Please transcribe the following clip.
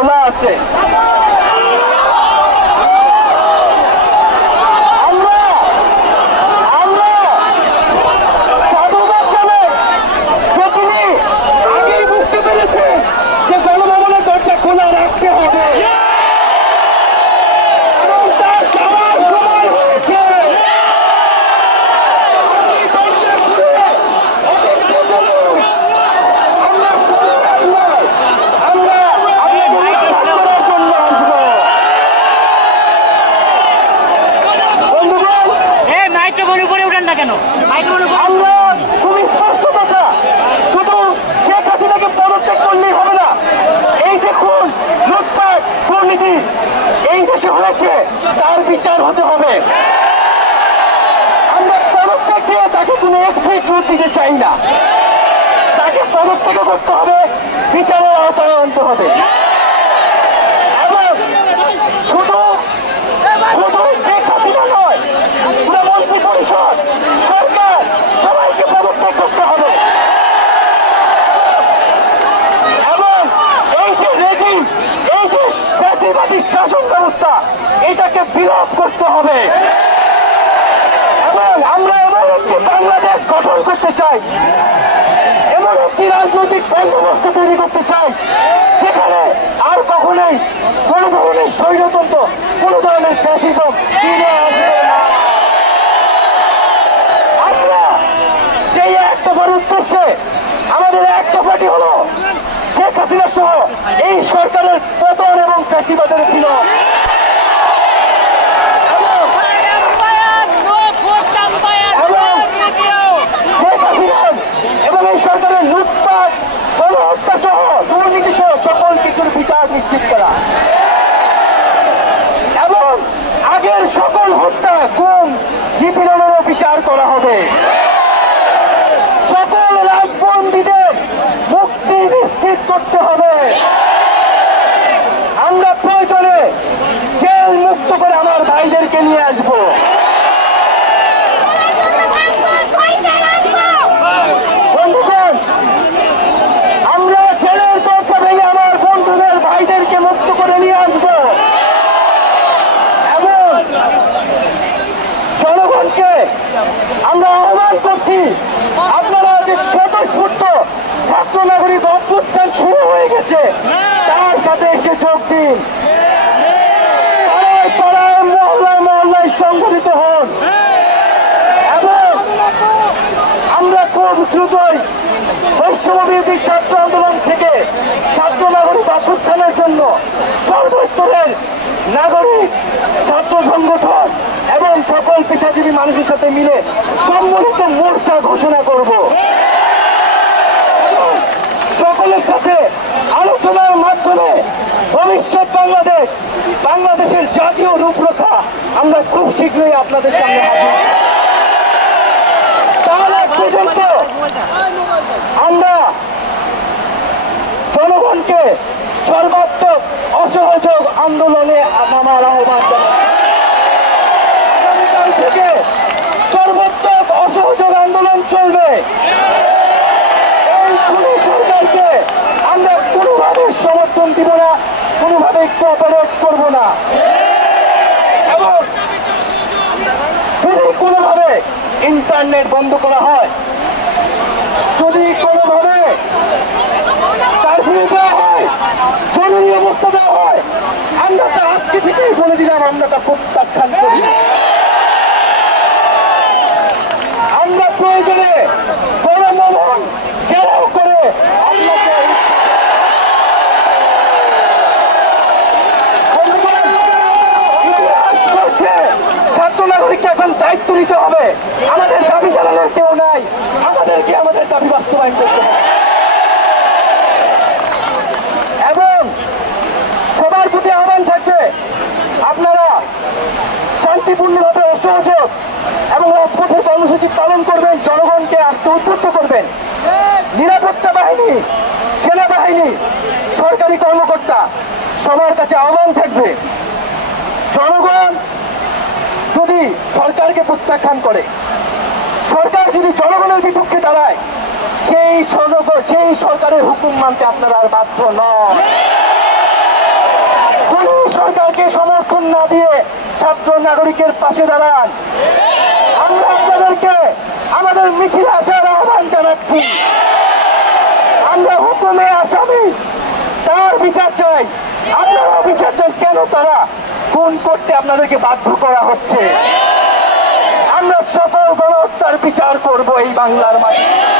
খোলা আছে। তার বিচার হতে হবে। আমরা পদত্যাগ দিয়ে তাকে কোনো এক্সপেক্ট দিতে চাই না। তাকে পদত্যাগ করতে হবে, বিচারের আওতায় আনতে হবে। এবং শুধু শেখ হাসিনা নয়, পুরো মন্ত্রী পরিষদ, সরকার সবাইকে পদত্যাগ করতে হবে। এবং এই যে রেজিম, এই যে ফ্যাসিবাদী শাসন ব্যবস্থা, এটাকে বিলোপ করতে হবে। এবং আমরা এমন একটি বাংলাদেশ গঠন করতে চাই, এমন একটি রাজনৈতিক বন্দোবস্ত তৈরি করতে চাই যেখানে আর কখনোই কোন ধরনের স্বৈরতন্ত্র, কোন ধরনের ফ্যাসিজম ফিরে আসবে না। আমরা সেই এক দফার উদ্দেশ্যে আমাদের এক দফাটি হলো শেখ হাসিনা সহ এই সরকারের পতন এবং ফ্যাসিবাদের বিলোপ। এবং এই সরকারের লুটপাট, গণহত্যা সহ দুর্নীতি সহ সকল কিছুর বিচার নিশ্চিত করা এবং আগের সকল হত্যা, গুম, নিপীড়নেরও বিচার করা হবে। সকল রাজবন্দীদের মুক্তি নিশ্চিত করতে হবে। আমরা প্রয়োজনে জেল মুক্ত করে আমার ভাইদেরকে নিয়ে আসবো। বন্ধুগণ, আমরা জেলের দরজা ভেঙে আমার বন্ধুদের ভাইদেরকে মুক্ত করে নিয়ে আসবো এবং জনগণকে আমরা আহ্বান করছি, আপনারা যে স্বতঃস্ফূর্ত ছাত্র নাগরিক অভ্যুত্থান শুরু হয়ে গেছে, তার সাথে এসে যোগ দিন। পাড়ায় পাড়ায়, মহল্লায় মহল্লায় সংগঠিত হন এবং আমরা খুব দ্রুতই বৈষম্যবিরোধী ছাত্র আন্দোলন থেকে ছাত্র নাগরিক অভ্যুত্থানের জন্য সর্বস্তরের নাগরিক, ছাত্র সংগঠন এবং সকল পেশাজীবী মানুষের সাথে মিলে সম্মিলিত মোর্চা ঘোষণা করব। সকলের সাথে আলোচনার মাধ্যমে ভবিষ্যৎ বাংলাদেশের জাতীয় রূপরেখা আমরা খুব শীঘ্রই আপনাদের সামনে হাজির। তার আগ পর্যন্ত আমরা জনগণকে সর্বাত্মক অসহযোগ আন্দোলনে নামার আহ্বান জানাই। আগামীকাল থেকে সর্বাত্মক অসহযোগ আন্দোলন চলবে। এই খুনি সরকারকে আমরা কোনোভাবে সমর্থন দিব না, কোনোভাবে কোঅপারেট করব না এবং যদি কোনোভাবে ইন্টারনেট বন্ধ করা হয়, যদি কোনোভাবে কারফিউ দেওয়া হয়, জরুরি অবস্থা দেওয়া হয়, আমরা তা আজকে থেকেই বলে দিলাম আমরা তা প্রত্যাখ্যান করি। আমরা প্রয়োজনে গণভবন ঘেরাও করে আপনাকে ছাত্র নাগরিককে এখন দায়িত্ব নিতে হবে। আমাদের দাবি জানানোর কেউ নাই, আমাদেরকে আমাদের দাবি বাস্তবায়ন করতে হবে এবং সবার প্রতি আহ্বান থাকবে, আপনারা শান্তিপূর্ণভাবে অসহযোগ এবং রাজপথের কর্মসূচি পালন করবেন, জনগণকে আসতে উদ্বুদ্ধ করবেন। নিরাপত্তা বাহিনী, সেনাবাহিনী, সরকারি কর্মকর্তা সবার কাছে আহ্বান থাকবে, জনগণ যদি সরকারকে প্রত্যাখ্যান করে, সরকার যদি জনগণের বিপক্ষে দাঁড়ায়, সেই সরকারের হুকুম মানতে আপনারা আর বাধ্য নন। খুনি সরকারকে সমর্থন না দিয়ে ছাত্র নাগরিকের পাশে দাঁড়ান। আমরা আপনাদেরকে আমাদের মিছিলে আসার আহ্বান জানাচ্ছি। আমরা হুকুমে আসামি, তার বিচার চাই। আপনারাও বিচার চাই, কেন তারা খুন করতে আপনাদেরকে বাধ্য করা হচ্ছে। আমরা সকল গণহত্যার বিচার করব এই বাংলার মাটিতে।